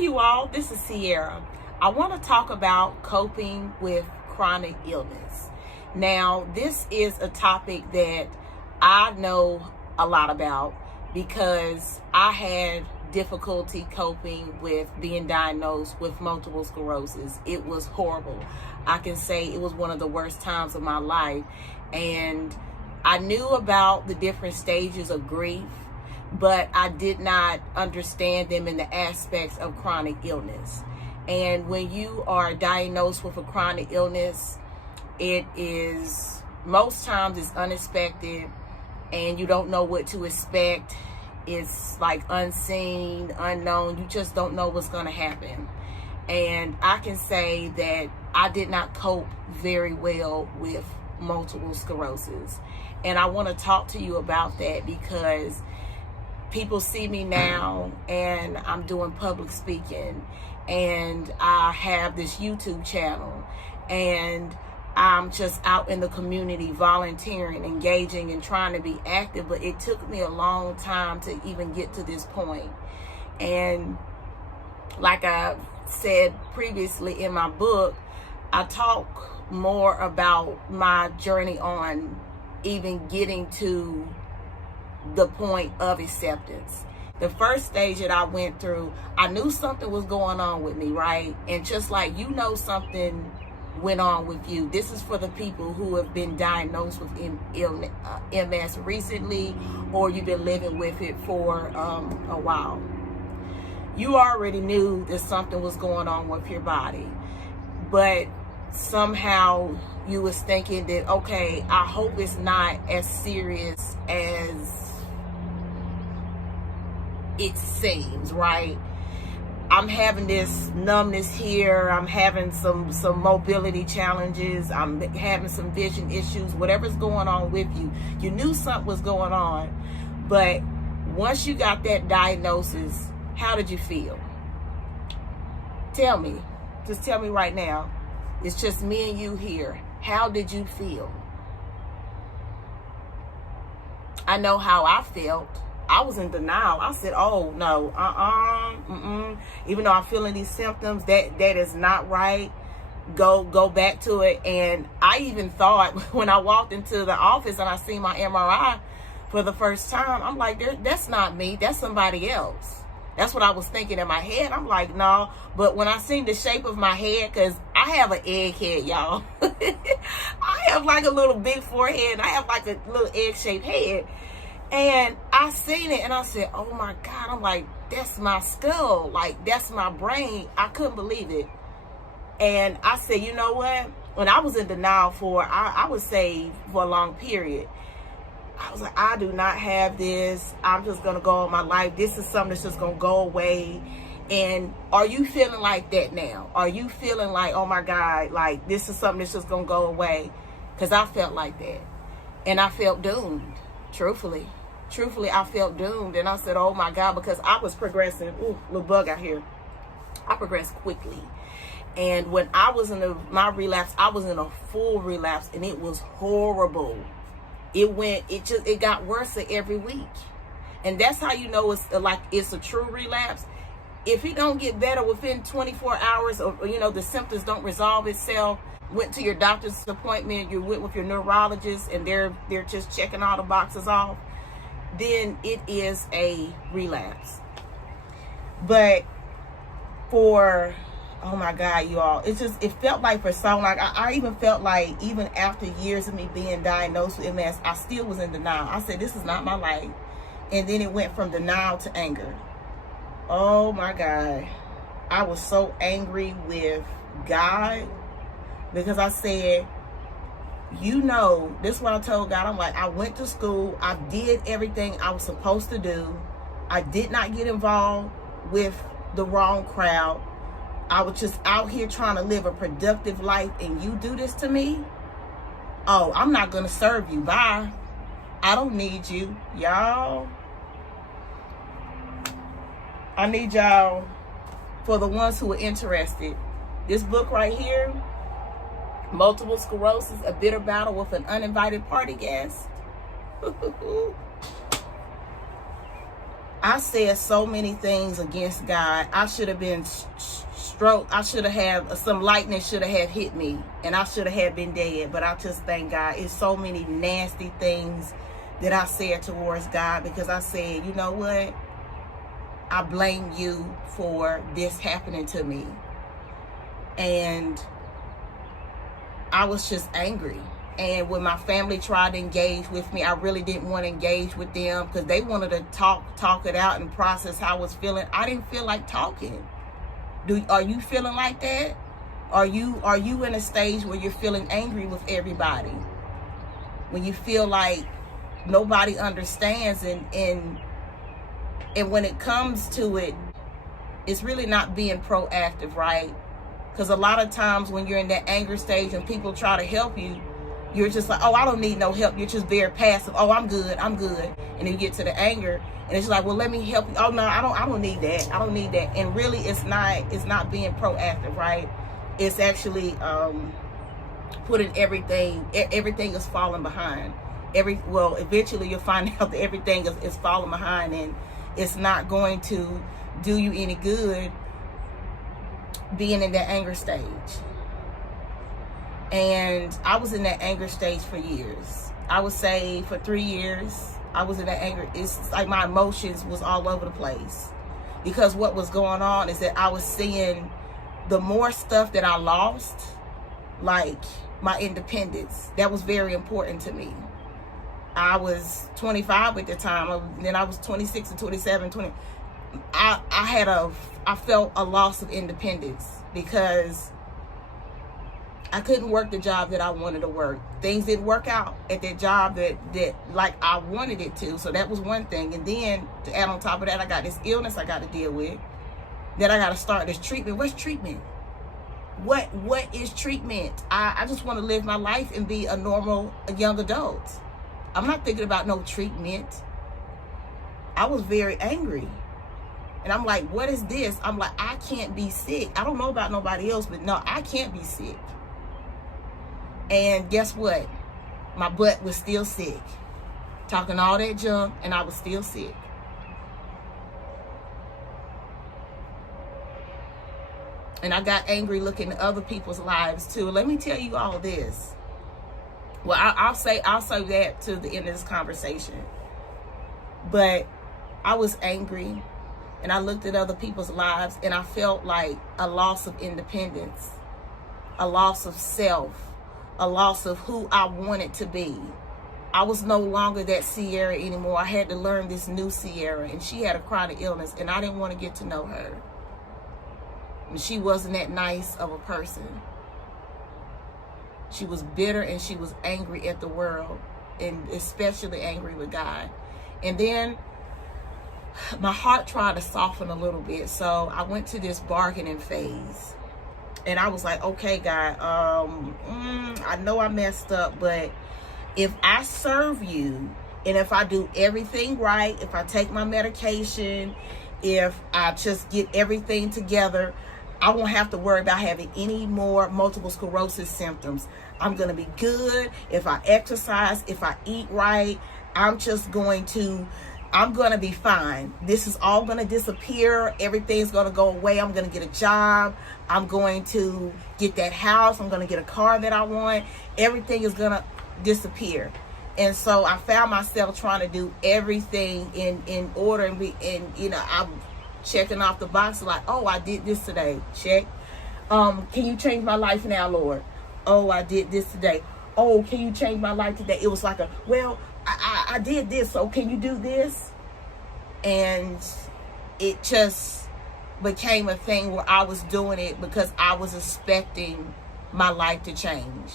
you all, this is Sierra. I want to talk about coping with chronic illness. Now, this is a topic that I know a lot about because I had difficulty coping with being diagnosed with multiple sclerosis. It was horrible. I can say it was one of the worst times of my life, and I knew about the different stages of grief, but I did not understand them in the aspects of chronic illness. And when you are diagnosed with a chronic illness, it is most times it's unexpected and you don't know what to expect. It's like unseen, unknown. You just don't know what's going to happen. And I can say that I did not cope very well with multiple sclerosis. And I want to talk to you about that because people see me now and I'm doing public speaking and I have this YouTube channel and I'm just out in the community volunteering, engaging, and trying to be active, but it took me a long time to even get to this point. And like I said previously in my book, I talk more about my journey on even getting to the point of acceptance. The first stage that I went through, I knew something was going on with me, right? And just like something went on with you. This is for the people who have been diagnosed with MS recently, or you've been living with it for a while. You already knew that something was going on with your body, but somehow you was thinking that, okay, I hope it's not as serious as it seems, right? I'm having this numbness here. I'm having some mobility challenges. I'm having some vision issues. Whatever's going on with you, you knew something was going on. But once you got that diagnosis, how did you feel? Tell me. Just tell me right now. It's just me and you here. How did you feel? I know how I felt. I was in denial. I said, oh, no, even though I'm feeling these symptoms, that is not right. Go back to it. And I even thought when I walked into the office and I seen my MRI for the first time, I'm like, that's not me. That's somebody else. That's what I was thinking in my head. I'm like, no. But when I seen the shape of my head, because I have an egg head, y'all. I have like a little big forehead and I have like a little egg-shaped head. And I seen it and I said, oh my God, I'm like, that's my skull. Like, that's my brain. I couldn't believe it. And I said, you know what? When I was in denial I would say for a long period, I was like, I do not have this. I'm just going to go on my life. This is something that's just going to go away. And are you feeling like that now? Are you feeling like, oh my God, like this is something that's just going to go away? Because I felt like that. And I felt doomed, truthfully. I felt doomed, and I said, oh my God, because I was progressing. Ooh, little bug out here. I progressed quickly. And when I was in my relapse, I was in a full relapse, and it was horrible. It got worse every week. And that's how you know it's a true relapse. If it don't get better within 24 hours or the symptoms don't resolve itself, went to your doctor's appointment, you went with your neurologist, and they're just checking all the boxes off, then it is a relapse. But oh my God, you all, it felt like for so long, I even felt like even after years of me being diagnosed with MS, I still was in denial. I said, this is not my life. And then it went from denial to anger. Oh my God. I was so angry with God because I said, this is what I told God. I'm like, I went to school. I did everything I was supposed to do. I did not get involved with the wrong crowd. I was just out here trying to live a productive life, and you do this to me? Oh, I'm not going to serve you. Bye. I don't need you. Y'all, I need y'all, for the ones who are interested, this book right here, Multiple Sclerosis, A Bitter Battle with an Uninvited Party Guest. I said so many things against God. I should have been stroke. I should have had some lightning should have hit me, and I should have been dead. But I just thank God. It's so many nasty things that I said towards God, because I said, you know what? I blame you for this happening to me. And I was just angry. And when my family tried to engage with me, I really didn't want to engage with them, because they wanted to talk it out and process how I was feeling. I didn't feel like talking. Are you feeling like that? Are you in a stage where you're feeling angry with everybody? When you feel like nobody understands, and when it comes to it, it's really not being proactive, right? Because a lot of times when you're in that anger stage and people try to help you, you're just like, oh, I don't need no help. You're just very passive. Oh, I'm good. And then you get to the anger, and it's like, well, let me help you. Oh no, I don't need that. I don't need that. And really, it's not being proactive, right? It's actually putting everything is falling behind. Eventually you'll find out that everything is falling behind, and it's not going to do you any good being in that anger stage. And I was in that anger stage for years. I would say for 3 years, I was in that anger. It's like my emotions was all over the place, because what was going on is that I was seeing the more stuff that I lost, like my independence. That was very important to me. I was 25 at the time. Then I was 26 and 27, 20. I felt a loss of independence, because I couldn't work the job that I wanted to work. Things didn't work out at that job that like I wanted it to. So that was one thing. And then to add on top of that, I got this illness I got to deal with. Then I got to start this treatment. What's treatment? What is treatment? I just want to live my life and be a normal young adult. I'm not thinking about no treatment. I was very angry. And I'm like, what is this? I'm like, I can't be sick. I don't know about nobody else, but no, I can't be sick. And guess what? My butt was still sick. Talking all that junk, and I was still sick. And I got angry looking at other people's lives too. Let me tell you all this. Well, I'll say that to the end of this conversation. But I was angry, and I looked at other people's lives, and I felt like a loss of independence, a loss of self, a loss of who I wanted to be. I was no longer that Sierra anymore. I had to learn this new Sierra, and she had a chronic illness, and I didn't want to get to know her. And she wasn't that nice of a person. She was bitter, and she was angry at the world, and especially angry with God. And then my heart tried to soften a little bit, so I went to this bargaining phase. And I was like, okay, God, I know I messed up, but if I serve you, and if I do everything right, if I take my medication, if I just get everything together, I won't have to worry about having any more multiple sclerosis symptoms. I'm going to be good. If I exercise, if I eat right, I'm going to be fine. This is all going to disappear. Everything's going to go away. I'm going to get a job. I'm going to get that house. I'm going to get a car that I want. Everything is going to disappear. And so I found myself trying to do everything in order, and I'm checking off the box like, oh, I did this today. Check. Can you change my life now, Lord? Oh, I did this today. Oh, can you change my life today? It was like I did this, so can you do this? And it just became a thing where I was doing it because I was expecting my life to change.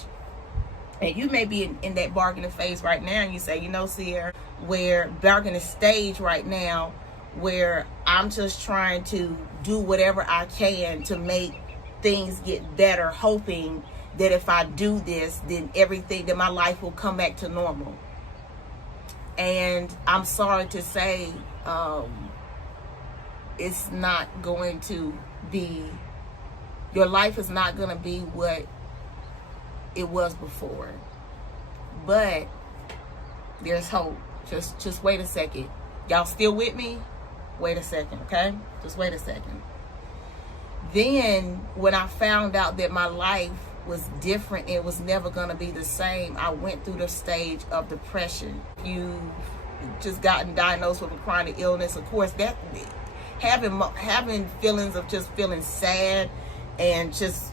And you may be in that bargaining phase right now, and you say, Sierra, where bargaining stage right now, where I'm just trying to do whatever I can to make things get better, hoping that if I do this, then that my life will come back to normal. And I'm sorry to say, it's not going to be, your life is not going to be what it was before. But there's hope. Just wait a second. Y'all still with me? Wait a second, okay? Just wait a second. Then when I found out that my life was different, it was never going to be the same, I went through the stage of depression. You just gotten diagnosed with a chronic illness, of course, that having feelings of just feeling sad and just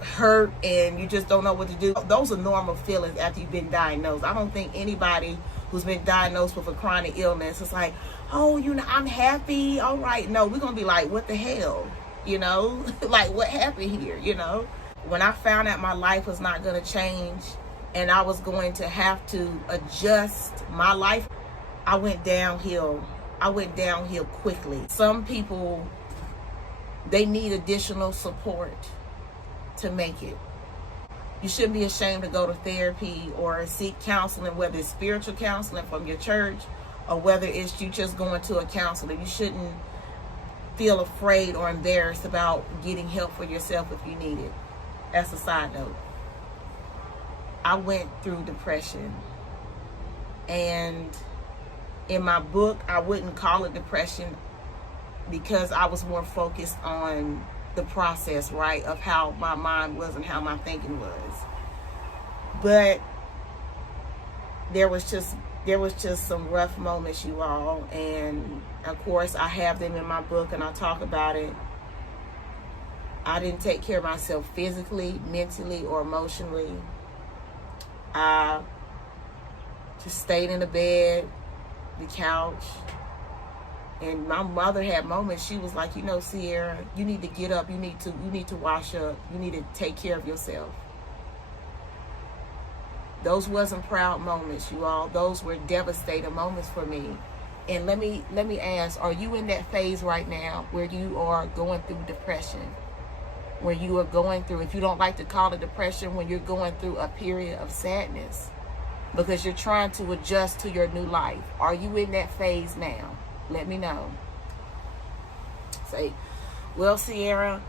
hurt and you just don't know what to do, those are normal feelings after you've been diagnosed. I don't think anybody who's been diagnosed with a chronic illness is like, oh, I'm happy, all right. No, we're gonna be like, what the hell, like what happened here, When I found out my life was not gonna change and I was going to have to adjust my life, I went downhill quickly. Some people, they need additional support to make it. You shouldn't be ashamed to go to therapy or seek counseling, whether it's spiritual counseling from your church or whether it's you just going to a counselor. You shouldn't feel afraid or embarrassed about getting help for yourself if you need it. That's a side note. I went through depression, and in my book, I wouldn't call it depression because I was more focused on the process, right, of how my mind was and how my thinking was. But there was just some rough moments, you all, and of course I have them in my book and I talk about it. I didn't take care of myself physically, mentally, or emotionally. I just stayed in the bed, the couch. And my mother had moments, she was like, Sierra, you need to get up, you need to wash up, you need to take care of yourself. Those wasn't proud moments, you all. Those were devastating moments for me. And let me ask, are you in that phase right now where you are going through depression? Where you are going through, if you don't like to call it depression, when you're going through a period of sadness because you're trying to adjust to your new life. Are you in that phase now? Let me know. Say, well, Sierra,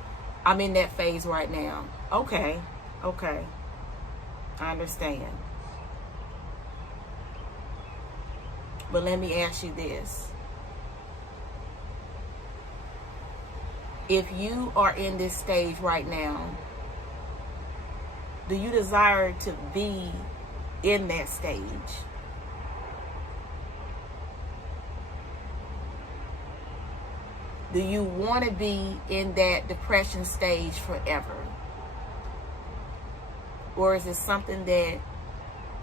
I'm in that phase right now. Okay. I understand. But let me ask you this. If you are in this stage right now, do you desire to be in that stage? Do you want to be in that depression stage forever? Or is it something that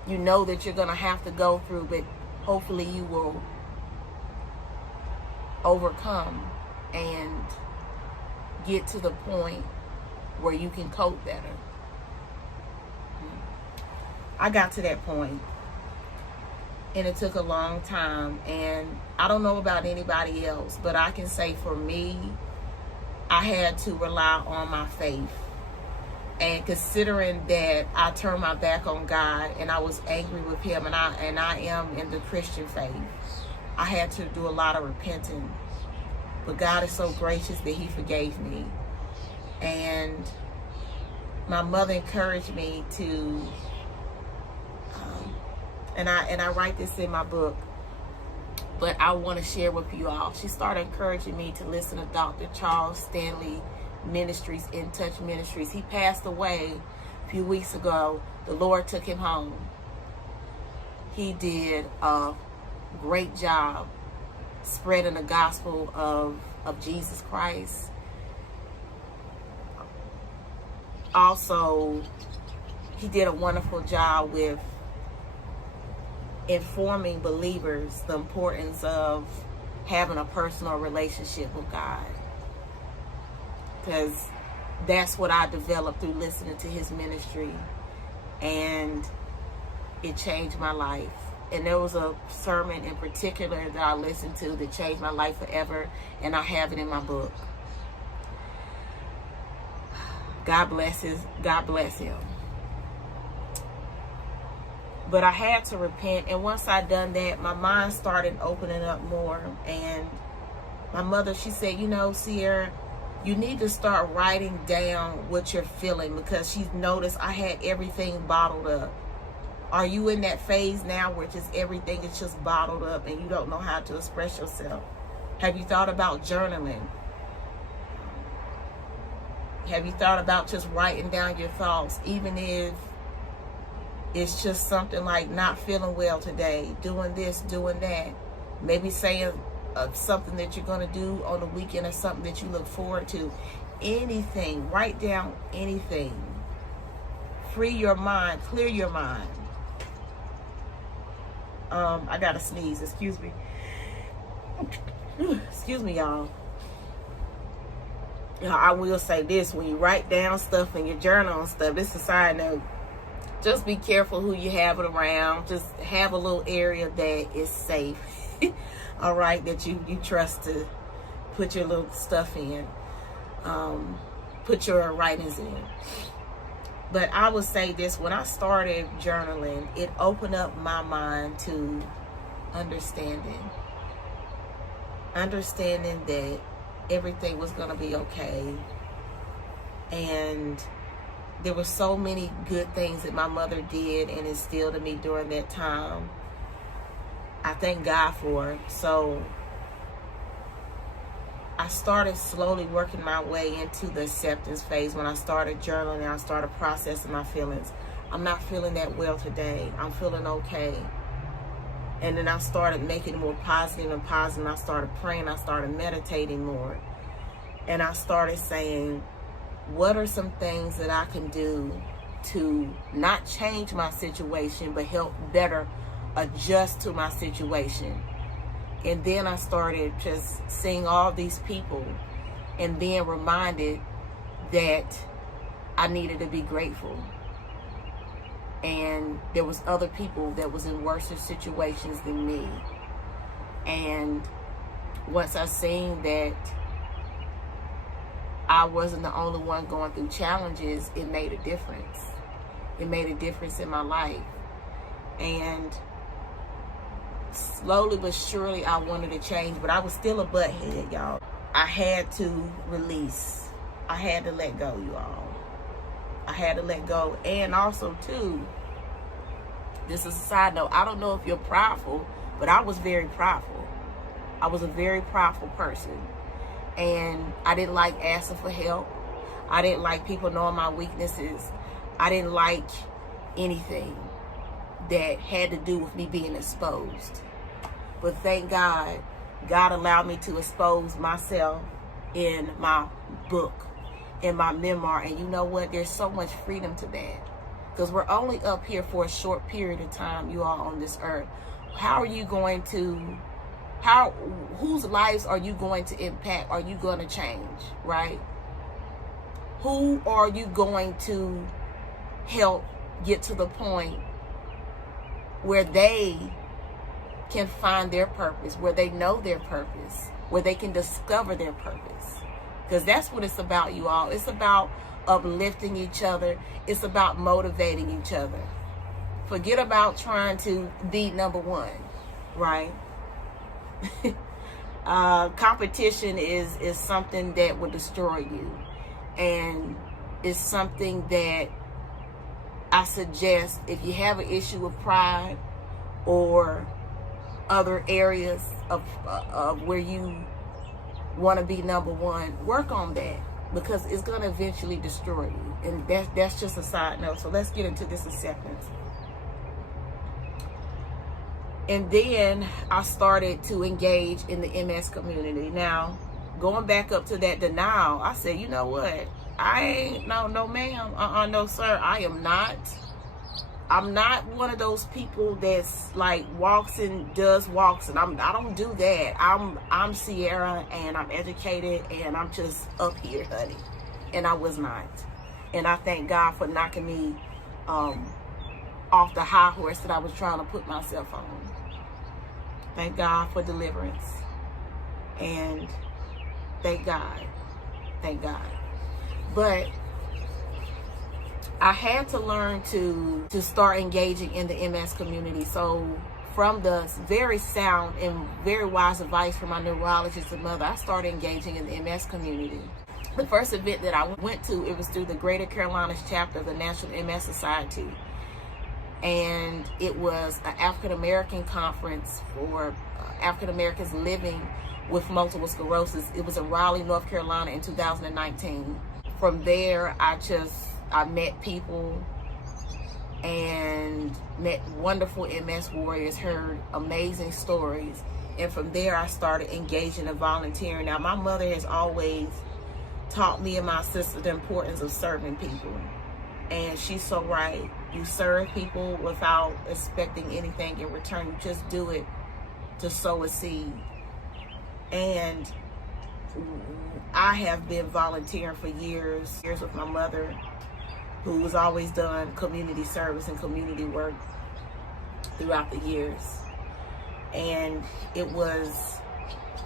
you know that you're going to have to go through, but hopefully you will overcome and get to the point where you can cope better? I got to that point, and it took a long time, and I don't know about anybody else, but I can say for me, I had to rely on my faith. And considering that I turned my back on God and I was angry with him, and I am in the Christian faith, I had to do a lot of repenting. But God is so gracious that he forgave me. And my mother encouraged me to, and I write this in my book, but I want to share with you all. She started encouraging me to listen to Dr. Charles Stanley Ministries, In Touch Ministries. He passed away a few weeks ago. The Lord took him home. He did a great job spreading the gospel of Jesus Christ. Also, he did a wonderful job with informing believers the importance of having a personal relationship with God. Because that's what I developed through listening to his ministry, and it changed my life. And there was a sermon in particular that I listened to that changed my life forever, and I have it in my book. God bless him. But I had to repent, and once I done that, my mind started opening up more. And my mother, she said, Sierra, you need to start writing down what you're feeling, because she's noticed I had everything bottled up. Are you in that phase now where just everything is just bottled up and you don't know how to express yourself? Have you thought about journaling? Have you thought about just writing down your thoughts, even if it's just something like not feeling well today, doing this, doing that, maybe saying something that you're going to do on the weekend or something that you look forward to. Anything. Write down anything. Free your mind. Clear your mind. I got to sneeze. Excuse me. Excuse me, y'all. I will say this. When you write down stuff in your journal and stuff, this is a side note. Just be careful who you have it around. Just have a little area that is safe. All right, that you trust to put your little stuff in, put your writings in. But I would say this, when I started journaling, it opened up my mind to understanding that everything was going to be okay. And there were so many good things that my mother did and instilled in me during that time. I thank God for it. So I started slowly working my way into the acceptance phase when I started journaling and I started processing my feelings. I'm not feeling that well today. I'm feeling okay. And then I started making it more positive and positive. I started praying. I started meditating more. And I started saying, what are some things that I can do to not change my situation, but help better adjust to my situation? And then I started just seeing all these people and being reminded that I needed to be grateful. And there was other people that was in worse situations than me. And once I seen that I wasn't the only one going through challenges, it made a difference. It made a difference in my life. And slowly but surely I wanted to change, but I was still a butthead, y'all. I had to release. I had to let go, you all. I had to let go. And also too, this is a side note, I don't know if you're prideful, but I was very prideful. I was a very prideful person. And I didn't like asking for help. I didn't like people knowing my weaknesses. I didn't like anything that had to do with me being exposed. But thank God, God allowed me to expose myself in my book, in my memoir. And you know what? There's so much freedom to that. Because we're only up here for a short period of time, you all, on this earth. How are you going to, whose lives are you going to impact? Are you going to change, right? Who are you going to help get to the point where they can find their purpose, where they know their purpose, where they can discover their purpose? Because that's what it's about, you all. It's about uplifting each other. It's about motivating each other. Forget about trying to be number one, right? Competition is something that will destroy you. And it's something that I suggest, if you have an issue with pride or other areas of where you want to be number one, work on that, because it's going to eventually destroy you. And that's just a side note. So let's get into this acceptance. And then I started to engage in the MS community. Now, going back up to that denial, I said, you know what? I ain't, no ma'am, no sir, I'm not one of those people that's like walks and does walks, and I don't do that. I'm Sierra, and I'm educated, and I'm just up here, honey. And I was not. And I thank God for knocking me off the high horse that I was trying to put myself on. Thank God for deliverance. And thank God. Thank God. But I had to learn to start engaging in the MS community. So from the very sound and very wise advice from my neurologist and mother, I started engaging in the MS community. The first event that I went to, it was through the Greater Carolinas chapter of the National MS Society. And it was an African-American conference for African-Americans living with multiple sclerosis. It was in Raleigh, North Carolina in 2019. From there, I met people and met wonderful MS warriors, heard amazing stories. And from there, I started engaging and volunteering. Now, my mother has always taught me and my sister the importance of serving people. And she's so right. You serve people without expecting anything in return. You just do it to sow a seed. And I have been volunteering for years with my mother, who has always done community service and community work throughout the years. And it was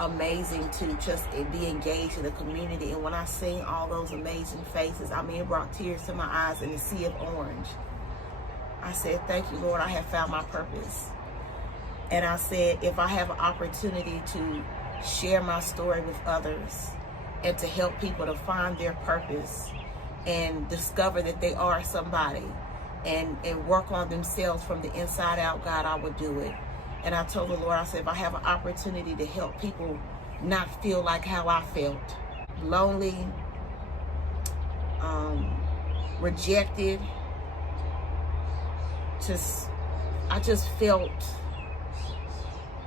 amazing to just be engaged in the community. And when I seen all those amazing faces, I mean, it brought tears to my eyes in the sea of orange. I said, thank you, Lord, I have found my purpose. And I said, if I have an opportunity to share my story with others and to help people to find their purpose and discover that they are somebody and work on themselves from the inside out, God, I would do it. And I told the Lord, I said, if I have an opportunity to help people not feel like how I felt, lonely, rejected, I just felt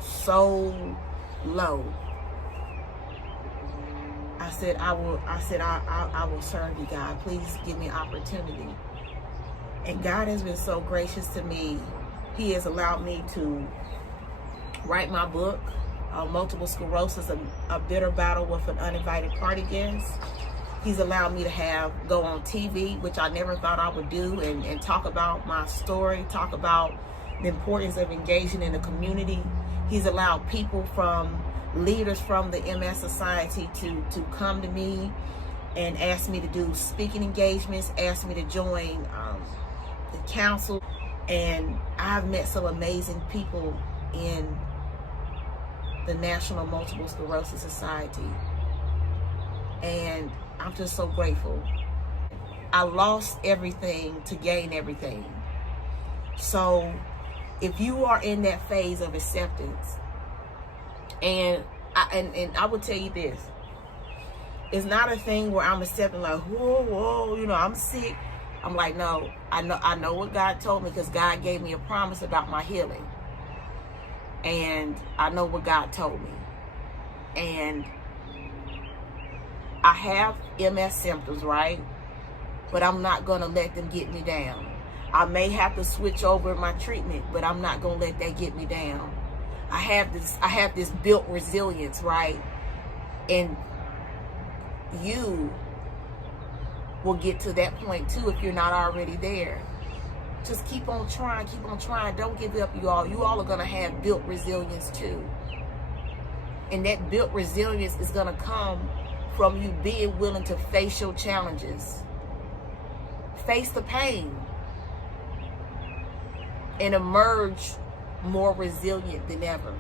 so low. I said, I will serve you, God. Please give me an opportunity. And God has been so gracious to me. He has allowed me to write my book, Multiple Sclerosis, a bitter battle with an uninvited party guest. He's allowed me to go on TV, which I never thought I would do, and talk about my story, talk about the importance of engaging in the community. He's allowed people leaders from the MS Society to come to me and ask me to do speaking engagements, ask me to join the council. And I've met some amazing people in the National Multiple Sclerosis Society. And I'm just so grateful. I lost everything to gain everything. So if you are in that phase of acceptance, and I would tell you this, it's not a thing where I'm accepting like, whoa, I'm sick. I'm like, no, I know what God told me, because God gave me a promise about my healing. And I know what God told me. And I have MS symptoms, right? But I'm not going to let them get me down. I may have to switch over my treatment, but I'm not going to let that get me down. I have this built resilience, right? And you will get to that point too if you're not already there. Just keep on trying, Don't give up, you all. You all are going to have built resilience too. And that built resilience is going to come from you being willing to face your challenges. Face the pain. And emerge more resilient than ever.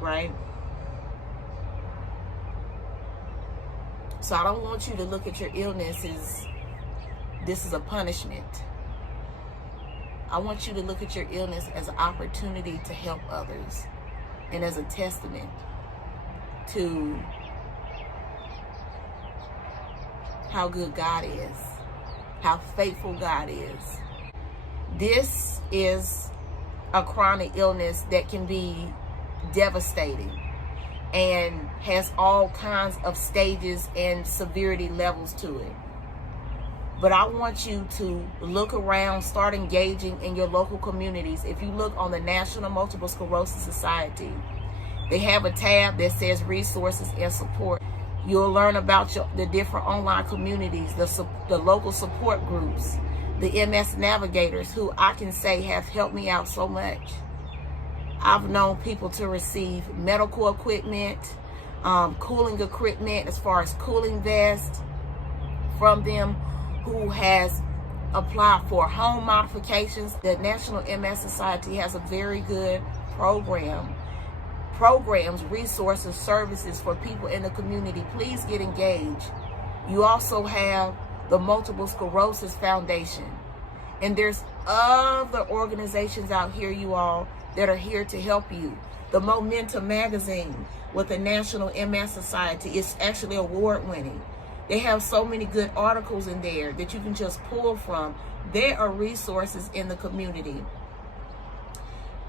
Right? So I don't want you to look at your illness as this is a punishment. I want you to look at your illness as an opportunity to help others and as a testament to how good God is, how faithful God is. This is a chronic illness that can be devastating and has all kinds of stages and severity levels to it. But I want you to look around, start engaging in your local communities. If you look on the National Multiple Sclerosis Society, they have a tab that says resources and support. You'll learn about the different online communities, the local support groups, the MS navigators, who I can say have helped me out so much. I've known people to receive medical equipment, cooling equipment as far as cooling vests from them, who has applied for home modifications. The National MS Society has a very good programs, resources, services for people in the community. Please get engaged. You also have the Multiple Sclerosis Foundation. And there's other organizations out here, you all, that are here to help you. The Momentum magazine with the National MS Society is actually award-winning. They have so many good articles in there that you can just pull from. There are resources in the community.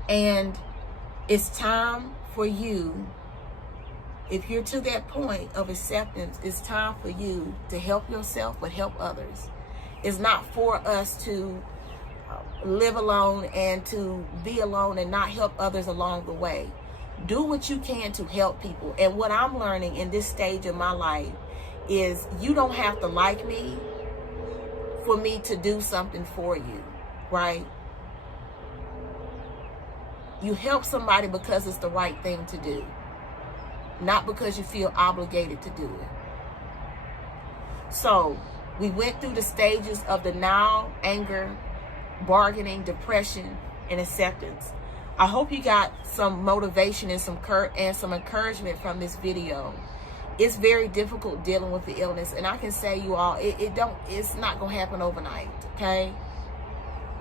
And it's time for you, if you're to that point of acceptance, it's time for you to help yourself but help others. It's not for us to live alone and to be alone and not help others along the way. Do what you can to help people. And what I'm learning in this stage of my life is you don't have to like me for me to do something for you, right? You help somebody because it's the right thing to do, not because you feel obligated to do it. So we went through the stages of denial, anger, bargaining, depression, and acceptance. I hope you got some motivation and some encouragement from this video. It's very difficult dealing with the illness, and I can say you all, it's not gonna happen overnight, okay?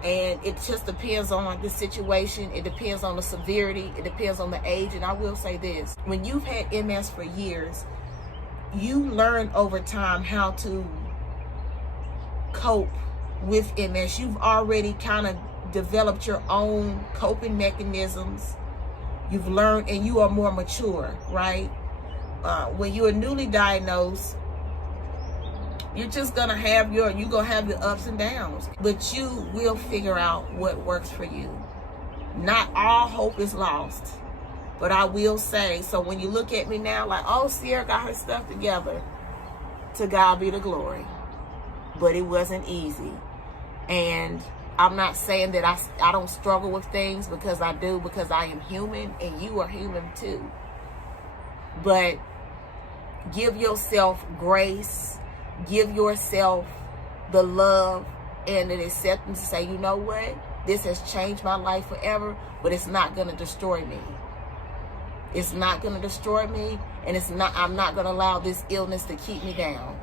And it just depends on the situation. It depends on the severity. It depends on the age. And I will say this, when you've had MS for years, you learn over time how to cope with MS. You've already kind of developed your own coping mechanisms. You've learned, and you are more mature, right? When you are newly diagnosed, you're just gonna have your ups and downs, but you will figure out what works for you. Not all hope is lost, but I will say, so when you look at me now like, oh, Sierra got her stuff together, to God be the glory. But it wasn't easy. And I'm not saying that I don't struggle with things, because I do, because I am human and you are human too. But give yourself grace, give yourself the love and the acceptance to say, you know what? This has changed my life forever, but it's not going to destroy me. It's not going to destroy me, and I'm not going to allow this illness to keep me down.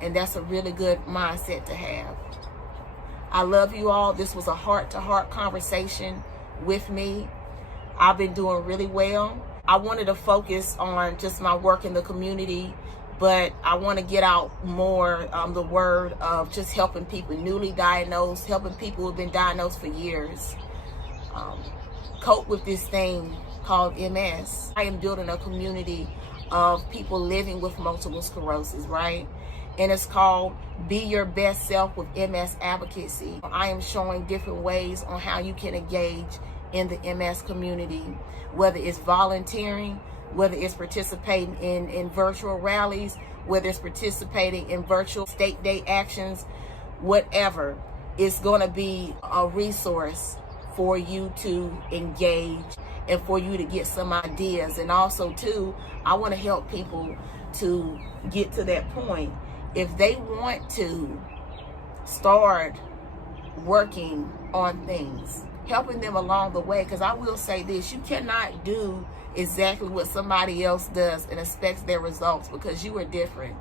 And that's a really good mindset to have. I love you all. This was a heart-to-heart conversation with me. I've been doing really well. I wanted to focus on just my work in the community, but I want to get out more the word of just helping people newly diagnosed, helping people who've been diagnosed for years cope with this thing called MS. I am building a community of people living with multiple sclerosis, right? And it's called Be Your Best Self with MS Advocacy. I am showing different ways on how you can engage in the MS community, whether it's volunteering, whether it's participating in virtual rallies, whether it's participating in virtual state day actions, whatever. It's going to be a resource for you to engage and for you to get some ideas. And also too, I want to help people to get to that point. If they want to start working on things, helping them along the way, because I will say this, you cannot do exactly what somebody else does and expects their results, because you are different.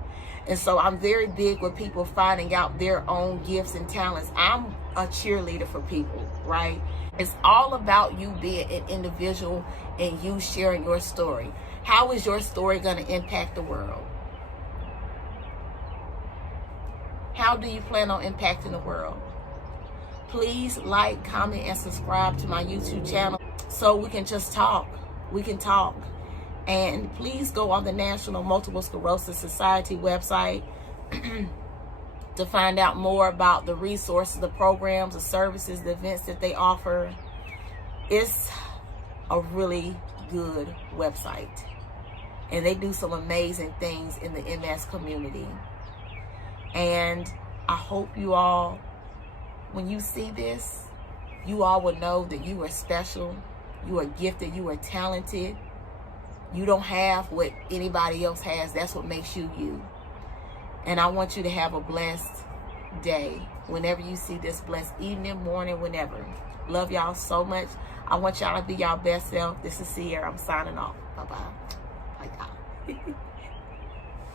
And so I'm very big with people finding out their own gifts and talents. I'm a cheerleader for people, right? It's all about you being an individual and you sharing your story. How is your story going to impact the world? How do you plan on impacting the world? Please like, comment, and subscribe to my YouTube channel so we can just talk. We can talk. And please go on the National Multiple Sclerosis Society website to find out more about the resources, the programs, the services, the events that they offer. It's a really good website. And they do some amazing things in the MS community. And I hope you all, when you see this, you all will know that you are special, you are gifted, you are talented. You don't have what anybody else has. That's what makes you you. And I want you to have a blessed day. Whenever you see this, blessed evening, morning, whenever. Love y'all so much. I want y'all to be y'all best self. This is Sierra. I'm signing off. Bye-bye. Bye, y'all.